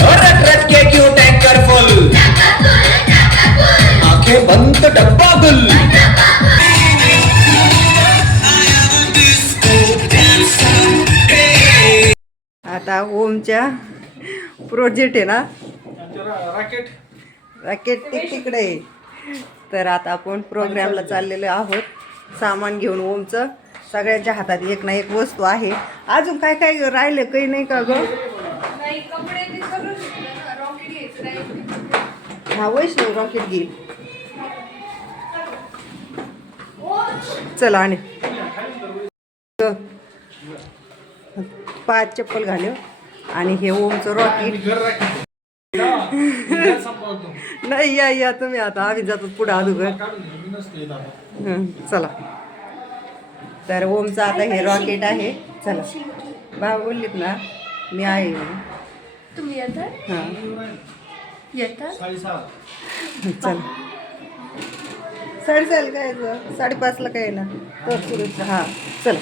रट के क्यों टैंकर फुल? आंखें बंद तो डब्बा गुल। आता ओमच्या प्रोजेक्ट आहे ना? राकेट. रॅकेट टिक तिकडे आहे. तर आता आपण प्रोग्रामला चाललेलो आहोत. सामान घेऊन ओमचं. सगळ्यांच्या हातात एक ना एक वस्तू आहे. अजून काय काय राहिलं? काही नाही का ग नाही कपडे ते सगळं रॉकेट घ्यायचं नाही हा वैष्णव रॉकेट घेईल चला आणि. पाच चप्पल घालव आणि हे ओमचं रॉकेट घर घर नाही या या तुम्ही आता आम्ही जातो पुढं अगोदर. काढून घे, मी नसतो येत आता. हं, चला. तर ओमचं आता हे रॉकेट आहे. चला. बा बोललीत ना मी आहे. तुम्ही हां. येतात? चला. साडेचाल काय यायचं? साडेपाचला काय ना हां चला.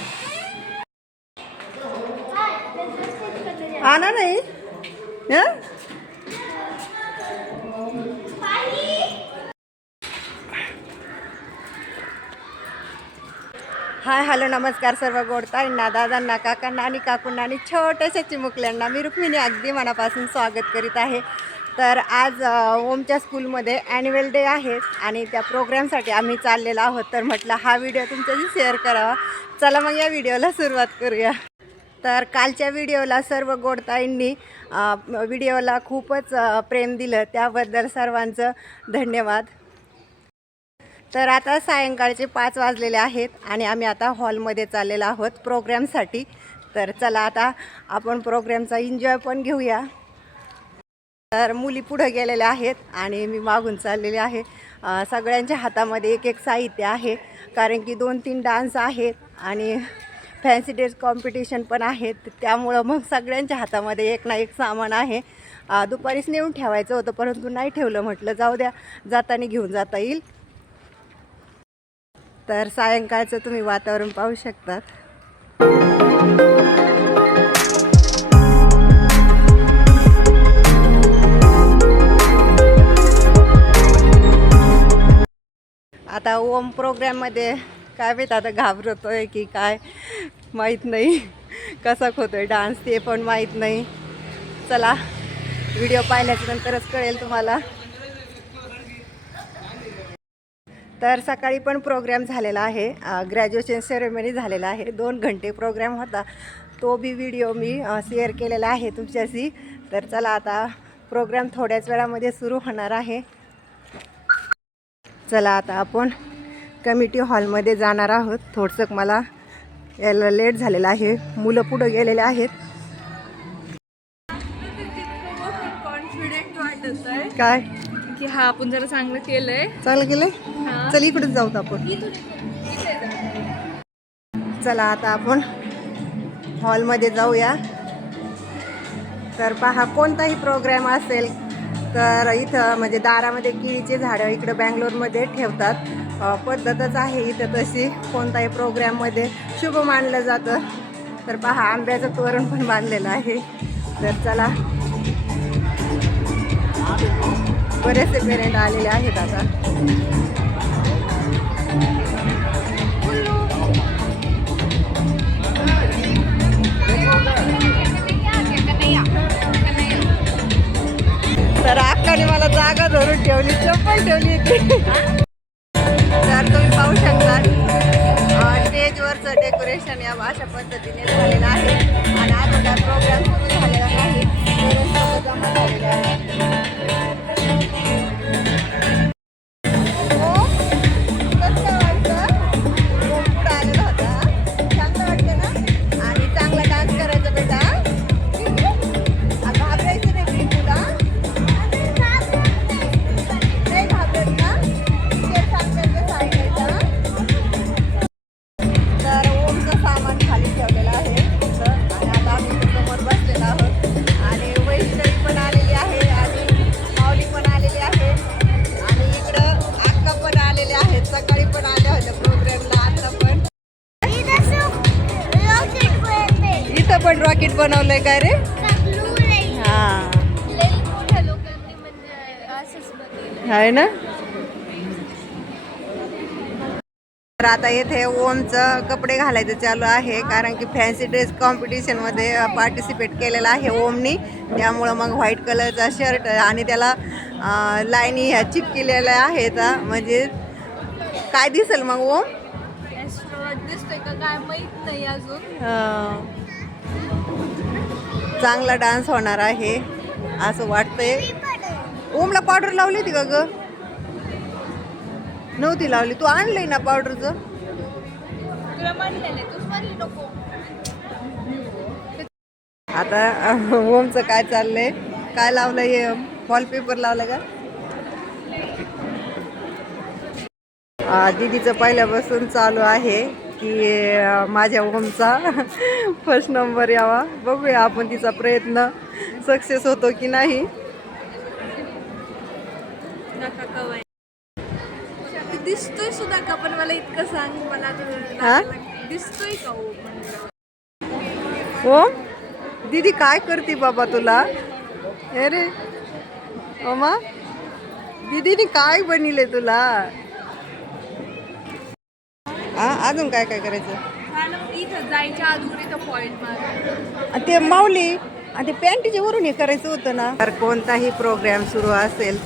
आणा नाही? हं? हाय हॅलो नमस्कार सर्व गोडताईंना दादांना काकांना आणि काकूंना आणि छोट्याशा चिमुकल्यांना मी रुक्मिणी अगदी मनापासून स्वागत करीत आहे. तर आज ओमच्या स्कूलमध्ये ॲन्युअल डे आहे आणि त्या प्रोग्रामसाठी आम्ही चाललेलो आहोत. तर म्हटलं हा व्हिडिओ तुमच्याशी शेअर करावा. चला मग या व्हिडिओला सुरुवात करूया. तर कालच्या व्हिडिओला सर्व गोडताईंनी व्हिडिओला खूपच प्रेम दिलं. त्याबद्दल सर्वांचं धन्यवाद. तर आता सायंकाळचे पाच वाजलेले आहेत आणि आम्ही आता हॉलमध्ये चाललेलो आहोत प्रोग्रॅमसाठी. तर चला आता आपण प्रोग्रॅमचा एन्जॉय पण घेऊया. तर मुली पुढं गेलेल्या आहेत आणि मी मागून चाललेले आहे. सगळ्यांच्या हातामध्ये एक एक साहित्य आहे कारण की दोन तीन डान्स आहेत आणि फॅन्सी ड्रेस कॉम्पिटिशन पण आहेत त्यामुळं मग सगळ्यांच्या हातामध्ये एक ना एक सामान आहे. दुपारीच नेऊन ठेवायचं होतं परंतु नाही ठेवलं म्हटलं जाऊ द्या जाताना घेऊन जाता येईल. तर सायंकाळचं तुम्ही वातावरण पाहू शकतात. आता ओम प्रोग्राममध्ये काय माहीत आता घाबरतोय की काय माहीत नाही. कसा आहे डान्स ते पण माहीत नाही. चला व्हिडिओ पाहिल्याच्या नंतरच कळेल तुम्हाला. तर सकाळी पण प्रोग्रॅम झालेला आहे. ग्रॅज्युएशन सेरेमनी झालेला आहे. दोन घंटे प्रोग्रॅम होता. तो बी व्हिडिओ मी शेअर केलेला आहे तुमच्याशी. तर चला आता प्रोग्राम थोड्याच वेळामध्ये सुरू होणार आहे. चला आता आपण कमिटी हॉलमध्ये जाणार आहोत. थोडंसं मला यायला लेट झालेलं आहे. मुलं पुढं गेलेले आहेत. काय? की हा आपण जरा चांगलं केलंय. चाल गेले हा. चल इकडून जाऊत आपण. चला आता आपण हॉलमध्ये जाऊया. तर पहा कोणताही प्रोग्राम असेल तर इथं म्हणजे दारामध्ये केळीचे झाडं इकडं बँगलोरमध्ये ठेवतात. पद्धतच आहे इथं तशी. कोणताही प्रोग्राममध्ये शुभ मानलं जातं. तर पहा आंब्याचं तोरण पण बांधलेलं आहे. तर चला. बरेचसे पेरेंट आलेले आहेत आता. तर अक्काने मला जागा धरून ठेवली चप्पल ठेवली तर तुम्ही पाहू शकता स्टेजवरचं डेकोरेशन या अशा पद्धतीने झालेलं आहे. आणि अगोदर प्रोग्राम सुरू झालेला नाही झालेला आहे. इथं पण रॉकेट बनवलंय काय रे? हा. आहे ना? तर आता येथे ओमचं कपडे घालायचं चालू आहे कारण की फॅन्सी ड्रेस कॉम्पिटिशनमध्ये पार्टिसिपेट केलेलं आहे ओमनी. त्यामुळं मग व्हाईट कलरचा शर्ट आणि त्याला लाईनी ह्या चिपकेलेल्या आहेत म्हणजे काय दिसेल मग ओम? दिसतोय का काय माहीत नाही अजून. चांगला डान्स होणार आहे. असं वाटतंय. ओमला पावडर लावली होती का ग? नव्हती लावली. तू आणलंय ना पावडरचं? आता ओमचं काय चाललंय? काय लावलंय वॉलपेपर लावलं का? दिदीचं दीदीचं पहिल्यापासून चालू आहे. की माझ्या ओमचा फर्स्ट नंबर यावा. बघूया आपण तिचा प्रयत्न सक्सेस होतो की नाही. दिसतोय सुद्धा का? पण मला इतकं सांग मला दिसतोय का हो? ओम दीदी काय करते बाबा तुला? हे रे ओमा दीदीने काय बनले तुला? हा अजून काय काय करायचं? इथं जायच्या ते माऊली आणि ते पॅन्टीच्या वरून हे करायचं होतं ना. तर कोणताही प्रोग्राम सुरू असेल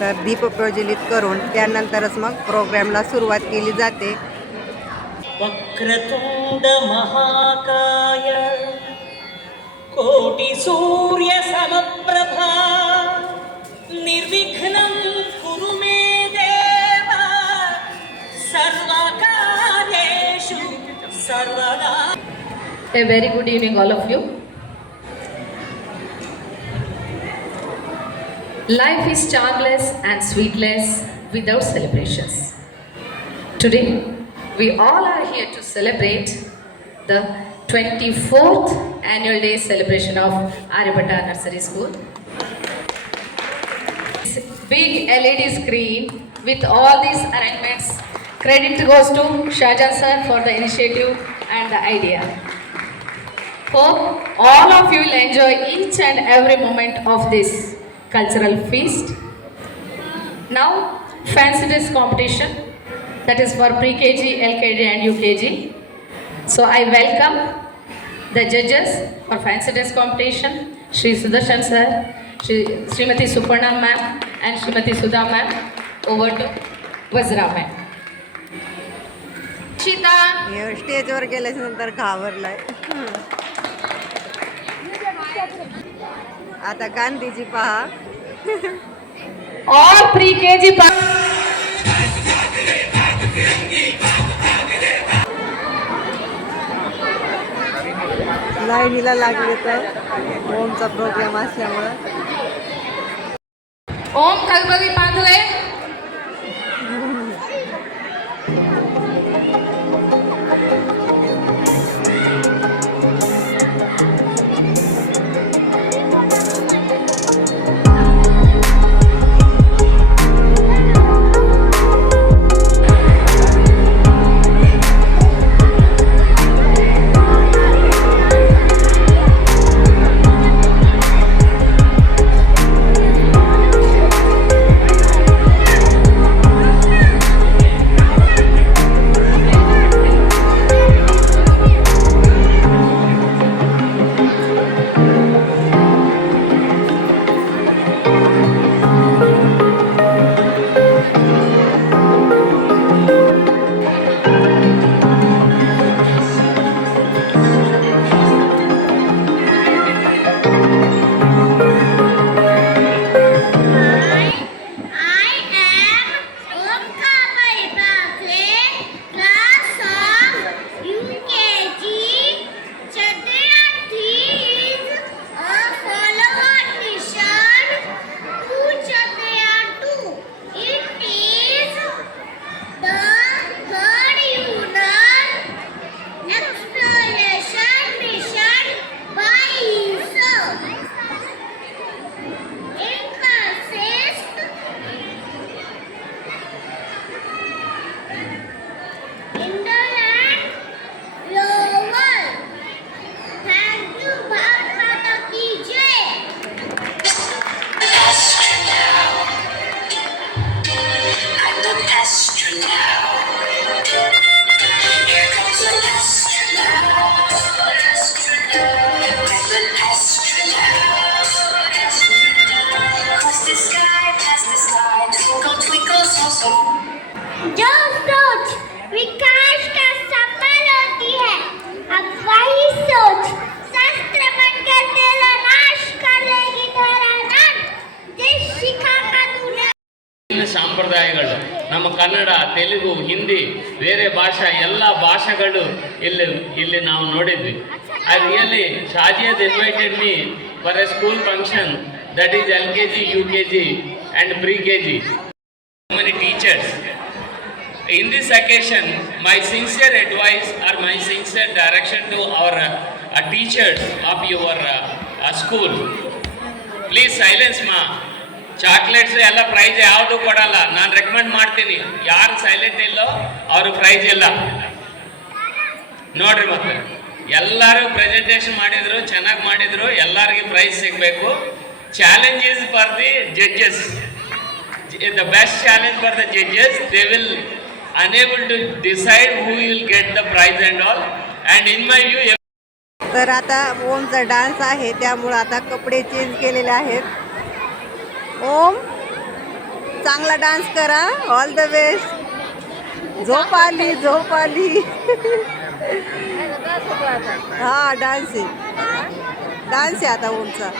तर दीप प्रज्वलित करून त्यानंतरच मग प्रोग्रामला सुरुवात केली जाते. वक्रतुण्ड महाकाय कोटिसूर्यसमप्रभा निर्विघ्नं A very good evening, all of you. Life is charmless and sweetless without celebrations. Today, we all are here to celebrate the 24th annual day celebration of Aryabhatta Nursery School. This big LED screen with all these arrangements. Credit goes to Shahjan sir for the initiative and the idea. Hope all of you will enjoy each and every moment of this cultural feast. Now, fancy dress competition that is for pre-KG, LKG and UKG. So I welcome the judges for fancy dress competition, Shri Sudarshan sir, Shri Srimati Suparna ma'am and Srimati Sudha ma'am. Over to Vazra ma'am. Shita. हे स्टेजवर गेल्याच्या नंतर घाबरलाय आता गांधीजी पहा. All pre-KG pa- लाईनीला लागले तर ओमचा programme असल्यामुळं. ओम खगभगी पांढरे. ಹಿಂದಿ, ಬೇರೆ ಭಾಷಾ ಎಲ್ಲ ಭಾಷೆಗಳು ಇಲ್ಲಿ ಇಲ್ಲಿ ನಾವು ನೋಡಿದ್ವಿ. I really ಶಾಜಿಯದ್ invited me for a school function that is L K G U K G and pre K G many teachers in this occasion my sincere advice are my sincere direction to our teachers of your school please silence ಮಾ chocolates ಎಲ್ಲ prize ಯಾವುದು ಕೊಡಲ್ಲ ನಾನು recommend ಮಾಡ್ತೀನಿ ಯಾರು silent ಇಲ್ಲೋ ಅವ್ರಿಗೆ price ಇಲ್ಲ ನೋಡ್ರಿ ಮತ್ತೆ ಎಲ್ಲರೂ ಪ್ರೆಸೆಂಟೇಷನ್ ಮಾಡಿದ್ರು ಚೆನ್ನಾಗಿ ಮಾಡಿದ್ರು ಎಲ್ಲರಿಗೂ ಪ್ರೈಸ್ ಸಿಗಬೇಕು challenge is for the judges the best challenge for the judges they will unable to decide who will get the prize and all and in my view तर आता ओमचा डान्स आहे त्यामुळं आता कपडे चेंज केलेले आहेत ओम. चांगला डान्स करा. ऑल द बेस्ट झोप आली झोप आली. हा डान्स आहे. डान्स आहे आता ओमचा.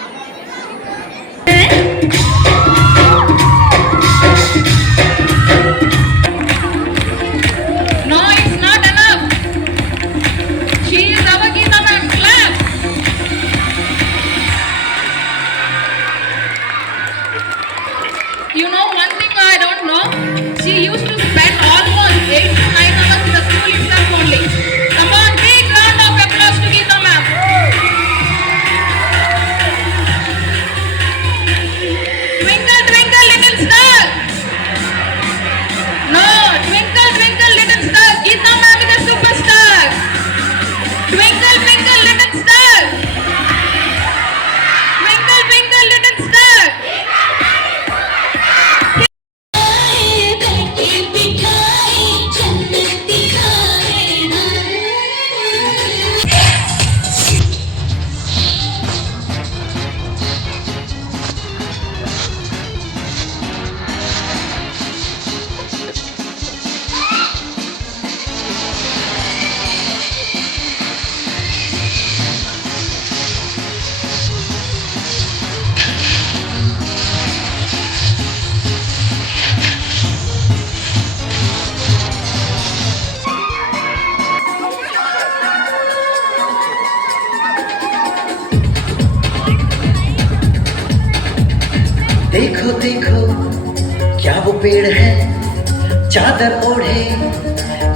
पेड़ है चादर ओढ़े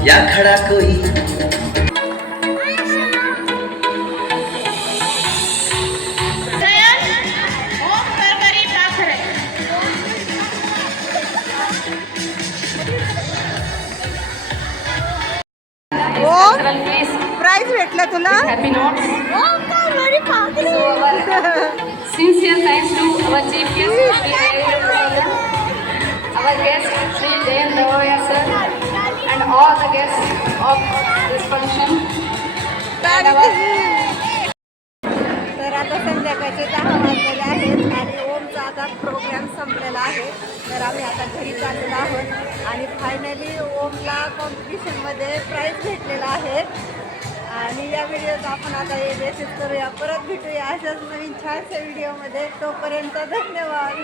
या खड़ा कोई all the guests of this function. तर आता संध्याकाळचे दहा वाजलेले आहेत आणि ओमचा आता प्रोग्राम संपलेला आहे. तर आम्ही आता घरी चाललेलो आहोत आणि फायनली ओमला कॉम्पिटिशनमध्ये प्राईज भेटलेला आहे. आणि या व्हिडिओचा आपण आता हे मेसेज करूया. परत भेटूया अशाच नवीन छानशा व्हिडिओमध्ये तोपर्यंत धन्यवाद.